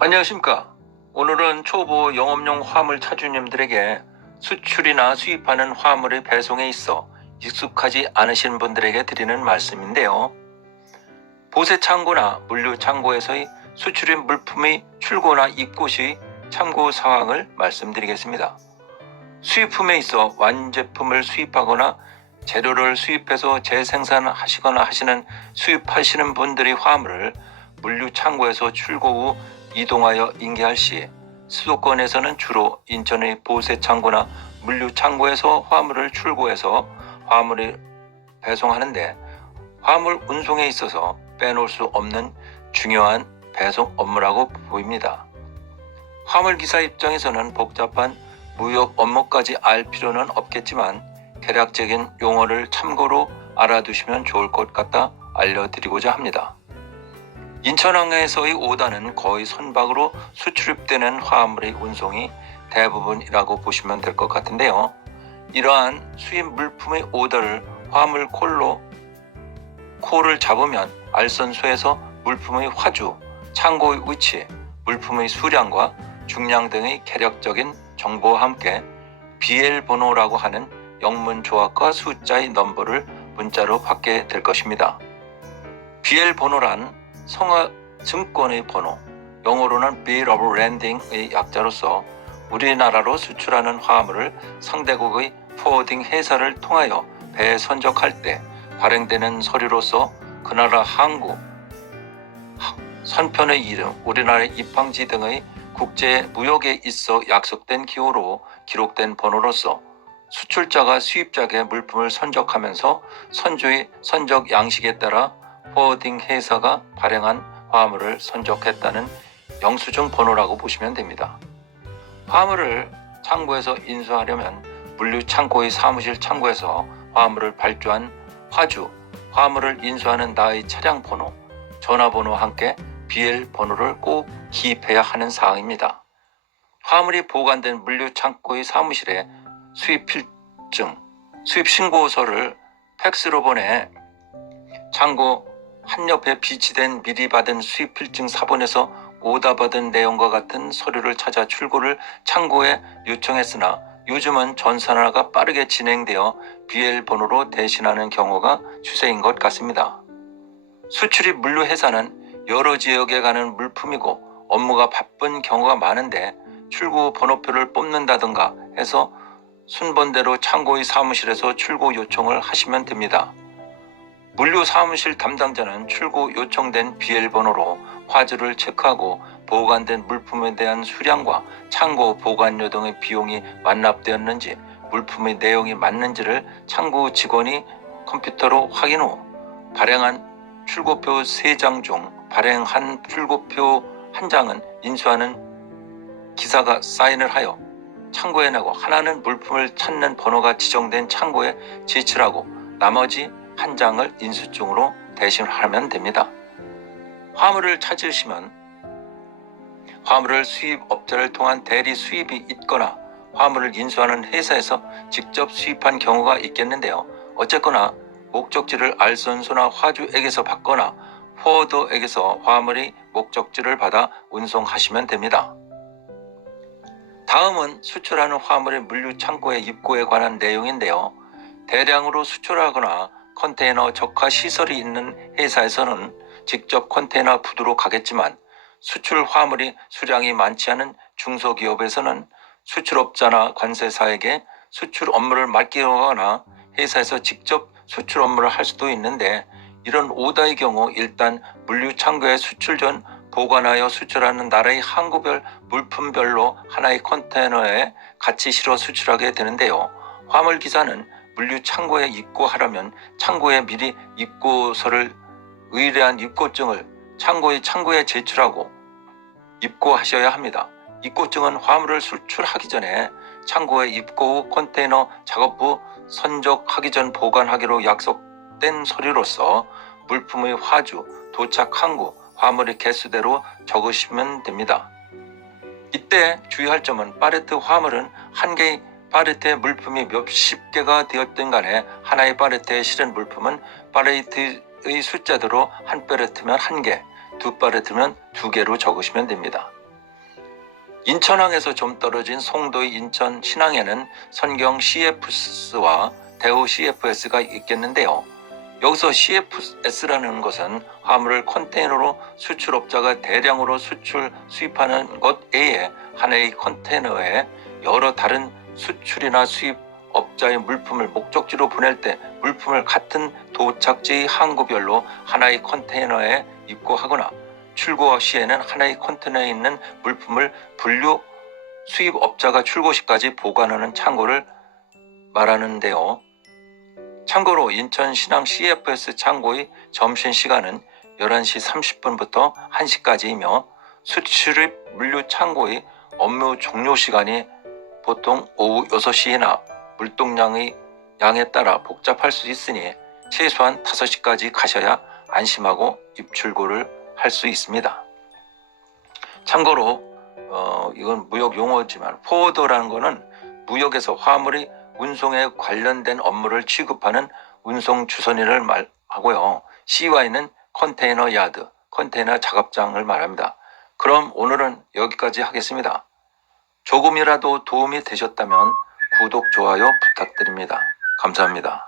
안녕하십니까. 오늘은 초보 영업용 화물 차주님들에게 수출이나 수입하는 화물의 배송에 있어 익숙하지 않으신 분들에게 드리는 말씀인데요. 보세 창고나 물류 창고에서의 수출인 물품의 출고나 입고 시 참고 사항을 말씀드리겠습니다. 수입품에 있어 완제품을 수입하거나 재료를 수입해서 재생산하시거나 하시는 수입하시는 분들의 화물을 물류 창고에서 출고 후 이동하여 인계할 시 수도권에서는 주로 인천의 보세 창고나 물류 창고에서 화물을 출고해서 화물을 배송하는데 화물 운송에 있어서 빼놓을 수 없는 중요한 배송 업무라고 보입니다. 화물 기사 입장에서는 복잡한 무역 업무까지 알 필요는 없겠지만 대략적인 용어를 참고로 알아두시면 좋을 것 같다 알려드리고자 합니다. 인천항에서의 오다는 거의 선박으로 수출입되는 화물의 운송이 대부분이라고 보시면 될 것 같은데요. 이러한 수입 물품의 오더를 화물 콜로 콜을 잡으면 알선소에서 물품의 화주, 창고의 위치, 물품의 수량과 중량 등의 개력적인 정보와 함께 BL 번호라고 하는 영문 조합과 숫자의 넘버를 문자로 받게 될 것입니다. BL 번호란 성화 증권의 번호, 영어로는 Bill of Landing의 약자로서 우리나라로 수출하는 화물을 상대국의 포워딩 회사를 통하여 배에 선적할 때 발행되는 서류로서 그 나라 항구, 선편의 이름, 우리나라의 입항지 등의 국제 무역에 있어 약속된 기호로 기록된 번호로서 수출자가 수입자에게 물품을 선적하면서 선주의 선적 양식에 따라 포워딩 회사가 발행한 화물을 선적했다는 영수증 번호라고 보시면 됩니다. 화물을 창고에서 인수하려면 물류 창고의 사무실 창고에서 화물을 발주한 화주, 화물을 인수하는 나의 차량 번호, 전화번호와 함께 BL 번호를 꼭 기입해야 하는 사항입니다. 화물이 보관된 물류 창고의 사무실에 수입 필증, 수입 신고서를 팩스로 보내 창고 한 옆에 비치된 미리 받은 수입 필증 사본에서 오다 받은 내용과 같은 서류를 찾아 출고를 창고에 요청했으나 요즘은 전산화가 빠르게 진행되어 BL 번호로 대신하는 경우가 추세인 것 같습니다. 수출입 물류 회사는 여러 지역에 가는 물품이고 업무가 바쁜 경우가 많은데 출고 번호표를 뽑는다든가 해서 순번대로 창고의 사무실에서 출고 요청을 하시면 됩니다. 물류 사무실 담당자는 출고 요청된 BL 번호로 화주를 체크하고 보관된 물품에 대한 수량과 창고 보관료 등의 비용이 완납되었는지 물품의 내용이 맞는지를 창고 직원이 컴퓨터로 확인 후 발행한 출고표 3장 중 발행한 출고표 한 장은 인수하는 기사가 사인을 하여 창고에 내고 하나는 물품을 찾는 번호가 지정된 창고에 제출하고 나머지 한 장을 인수증으로 대신하면 됩니다. 화물을 찾으시면 화물을 수입업자를 통한 대리 수입이 있거나 화물을 인수하는 회사에서 직접 수입한 경우가 있겠는데요. 어쨌거나 목적지를 알선소나 화주에게서 받거나 포워더에게서 화물이 목적지를 받아 운송하시면 됩니다. 다음은 수출하는 화물의 물류 창고의 입고에 관한 내용인데요. 대량으로 수출하거나 컨테이너 적화 시설이 있는 회사에서는 직접 컨테이너 부두로 가겠지만 수출 화물이 수량이 많지 않은 중소기업에서는 수출업자나 관세사에게 수출 업무를 맡기거나 회사에서 직접 수출 업무를 할 수도 있는데 이런 오다의 경우 일단 물류 창고에 수출 전 보관하여 수출하는 나라의 항구별 물품별로 하나의 컨테이너에 같이 실어 수출하게 되는데요. 화물 기사는 물류 창고에 입고하려면 창고에 미리 입고서를 의뢰한 입고증을 창고의 창고에 제출하고 입고하셔야 합니다. 입고증은 화물을 수출하기 전에 창고에 입고 후 컨테이너 작업부 선적하기 전 보관하기로 약속된 서류로서 물품의 화주, 도착 항구, 화물의 개수대로 적으시면 됩니다. 이때 주의할 점은 파레트 화물은 한 개의 파레트의 물품이 몇십 개가 되었든 간에 하나의 파레트에 실은 물품은 파레트의 숫자대로 한 파레트면 한 개, 두 파레트면 두 개로 적으시면 됩니다. 인천항에서 좀 떨어진 송도의 인천 신항에는 선경 CFS와 대우 CFS가 있겠는데요. 여기서 CFS라는 것은 화물을 컨테이너로 수출업자가 대량으로 수출 수입하는 것 외에 하나의 컨테이너에 여러 다른 수출이나 수입 업자의 물품을 목적지로 보낼 때 물품을 같은 도착지 항구별로 하나의 컨테이너에 입고하거나 출고 시에는 하나의 컨테이너에 있는 물품을 분류 수입 업자가 출고 시까지 보관하는 창고를 말하는데요. 참고로 인천 신항 CFS 창고의 점심 시간은 11시 30분부터 1시까지이며 수출입 물류 창고의 업무 종료 시간이 보통 오후 6시나 물동량의 양에 따라 복잡할 수 있으니 최소한 5시까지 가셔야 안심하고 입출고를 할 수 있습니다. 참고로 어, 이건 무역 용어지만 포워더라는 거는 무역에서 화물이 운송에 관련된 업무를 취급하는 운송 주선인을 말하고요. CY는 컨테이너 야드, 컨테이너 작업장을 말합니다. 그럼 오늘은 여기까지 하겠습니다. 조금이라도 도움이 되셨다면 구독, 좋아요 부탁드립니다. 감사합니다.